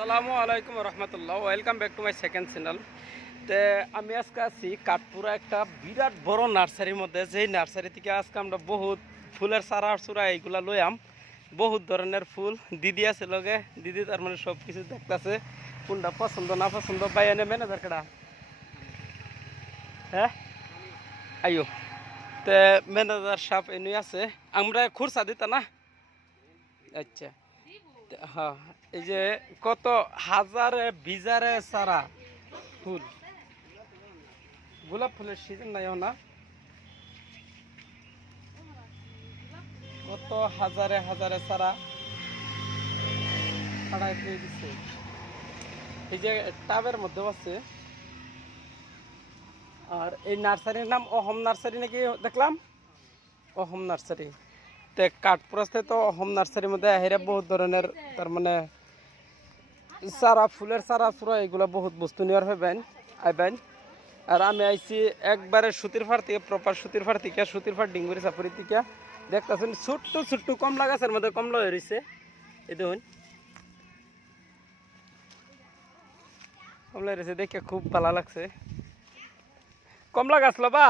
আসসালামু আলাইকুম রহমতুল্লাহ, welcome back to my second channel. তো আমি আজকে আছি কাঠপুরা একটা বিরাট বড় নার্সারির মধ্যে। যেই নার্সারি থেকে আজকে আমরা বহুত ফুলের চারা চূড়া এইগুলা লইয়াম। বহুত ধরনের ফুল দিদি আছে লগে, দিদি তার মানে সব কিছু দেখতেছে কোনটা পছন্দ না পছন্দ। বাই এনে ম্যানেজার কেডা? হ্যাঁ আইও। তো ম্যানেজার সাহেব এনে আছে, আমরা খুরসা দিতা না। আচ্ছা, হ্যাঁ, এই যে কত হাজারে বিজারে সারা ফুল, গোলাপ ফুলের সিজন নাই না, কত হাজারে হাজারে সারা ছাড়াই দিয়ে দিচ্ছে। এই যে টাবের মধ্যেও আছে। আর এই নার্সারির নাম অহম নার্সারি নাকি দেখলাম, অহম নার্সারি। তো কাঠপুরাস্তে তো অহম নার্সারির মধ্যে হেরা বহুত ধরনের তার মানে চারা, ফুলের চারা চূড়া এগুলো বহুত বস্তু নেওয়ার হবেন আইবেন। আর আমি আইছি একবারে সুতির ফার থেকে, প্রপার সুতির ফার থেকে, সুতির ফার ডিঙ্গুরি সাপুরি থেকে। দেখতেছেন ছোট্ট ছোট্ট কমলা গাছের মধ্যে কমলা হয়ে রয়েছে। এই দেখুন কমলা রয়েছে, দেখে খুব ভালো লাগছে। কমলা গাছ লবা,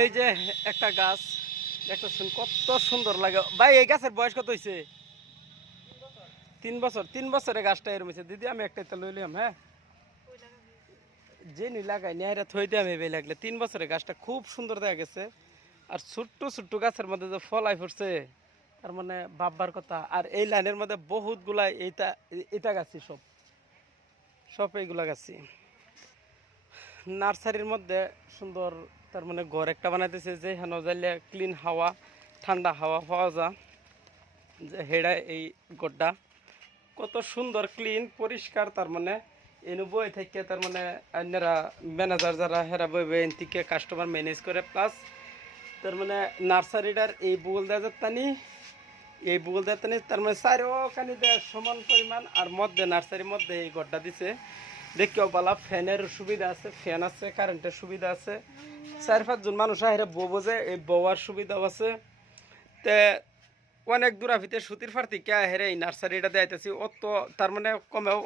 এই যে একটা গাছ দেখতেছেন কত সুন্দর লাগে। ভাই এই গাছের বয়স কত হয়েছে? 3 বছর। 3 বছরে গাছটা এরম হয়েছে। দিদি আমি একটা লইলাম, হ্যাঁ যে নি লাগাই নিয়ে থই দিয়ে ভেবে লাগলে 3 বছরে গাছটা খুব সুন্দর দেখা গেছে। আর ছোট্ট ছোট্ট গাছের মধ্যে যে ফল আই পড়ছে তার মানে ভাববার কথা। আর এই লাইনের মধ্যে বহুত গুলা এইটা এটা গাছি, সব সব এইগুলা গাছি। নার্সারির মধ্যে সুন্দর তার মানে ঘর একটা বানাইতেছে, যে হেন যাইলে ক্লিন হাওয়া, ঠান্ডা হাওয়া পাওয়া যায়। যে হেডা এই ঘরটা কত সুন্দর ক্লিন পরিষ্কার। তার মানে এনে বই থেকে তার মানে অন্যরা ম্যানেজার যারা হেরা বই বই থেকে কাস্টমার ম্যানেজ করে। প্লাস তার মানে নার্সারিটার এই বুগল দেওয়া তানি, এই বুগল দেওয়া তানি তার মানে চারোখানি দেয় সমান পরিমাণ। আর মধ্যে নার্সারির মধ্যে এই ঘরটা দিছে দেখেও বলা, ফ্যানের সুবিধা আছে, ফ্যান আছে, কারেন্টের সুবিধা আছে। 4-5 জন মানুষ হেরা বউ বোঝে, এই বওয়ার সুবিধাও আছে। তে অনেক দূরা ভিতরে সুতির ফার থেকে হেরে এই নার্সারিটা দেখাইতেছি। অত তার মানে কমেও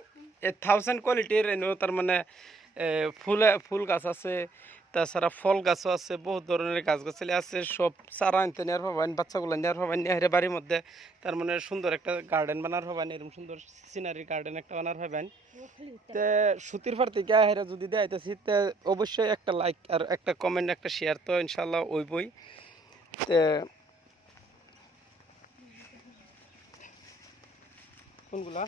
1000 কোয়ালিটির এনেও তার মানে ফুল গাছ আছে, তাছাড়া ফল গাছও আছে, বহুত ধরনের গাছ গাছালি আছে। সব চারা আনতে নেওয়ার হবেন, বাচ্চাগুলো নেওয়ার হবেন, নিয়ে হেরে বাড়ির মধ্যে তার মানে সুন্দর একটা গার্ডেন বানার হবেন, এরকম সুন্দর সিনারি গার্ডেন একটা বানার হবেন। তে সুতির ফার থেকে হেরে যদি দেখাইতেছি, তে অবশ্যই একটা লাইক আর একটা কমেন্ট একটা শেয়ার তো ইনশাল্লাহ ওই বই। তে কোনগুলা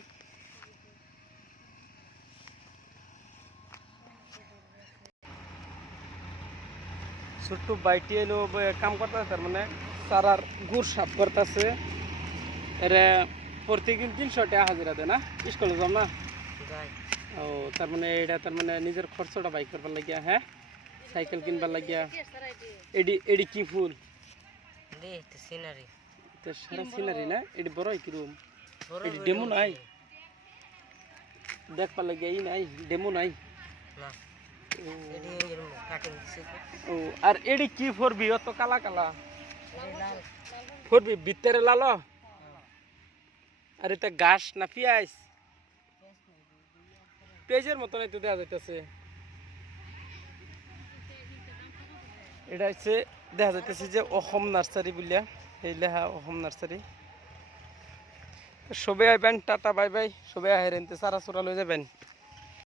ছোট্ট বাইটি এলো কাম করতেছে, তার মানে সারার গুড় সাফ করতেছে। এরা প্রত্যেকদিন 300 টাকা হাজিরা দেয় না, স্কুলে যাম না। ও তার মানে এটা তার মানে নিজের খরচটা বাইক করবার লাগিয়া, হ্যাঁ সাইকেল কিনবার লাগিয়া। এডি এডি কি ফুল? সিনারি তো সারা সিনারি না, এডি বড় কিরম? এডি ডেমো নাই দেখবার লাগিয়া, ই নাই ডেমো নাই। ও আর এডি কি ফরবি অত কালা কালা ফরবি ভিতরে লাল? আর এটা ঘাস না পিঁয়াজ? পেঁয়াজের মতন তো দেওয়া যাইতেছে। এটা হচ্ছে দেখা যাইতেছে যে অহম নার্সারি বলিয়া, এই লেখা অহম নার্সারি। সবে আইবেন, টাটা বাই বাই। সবে আহের এনতে সারা চোরা লয়ে যাবেন।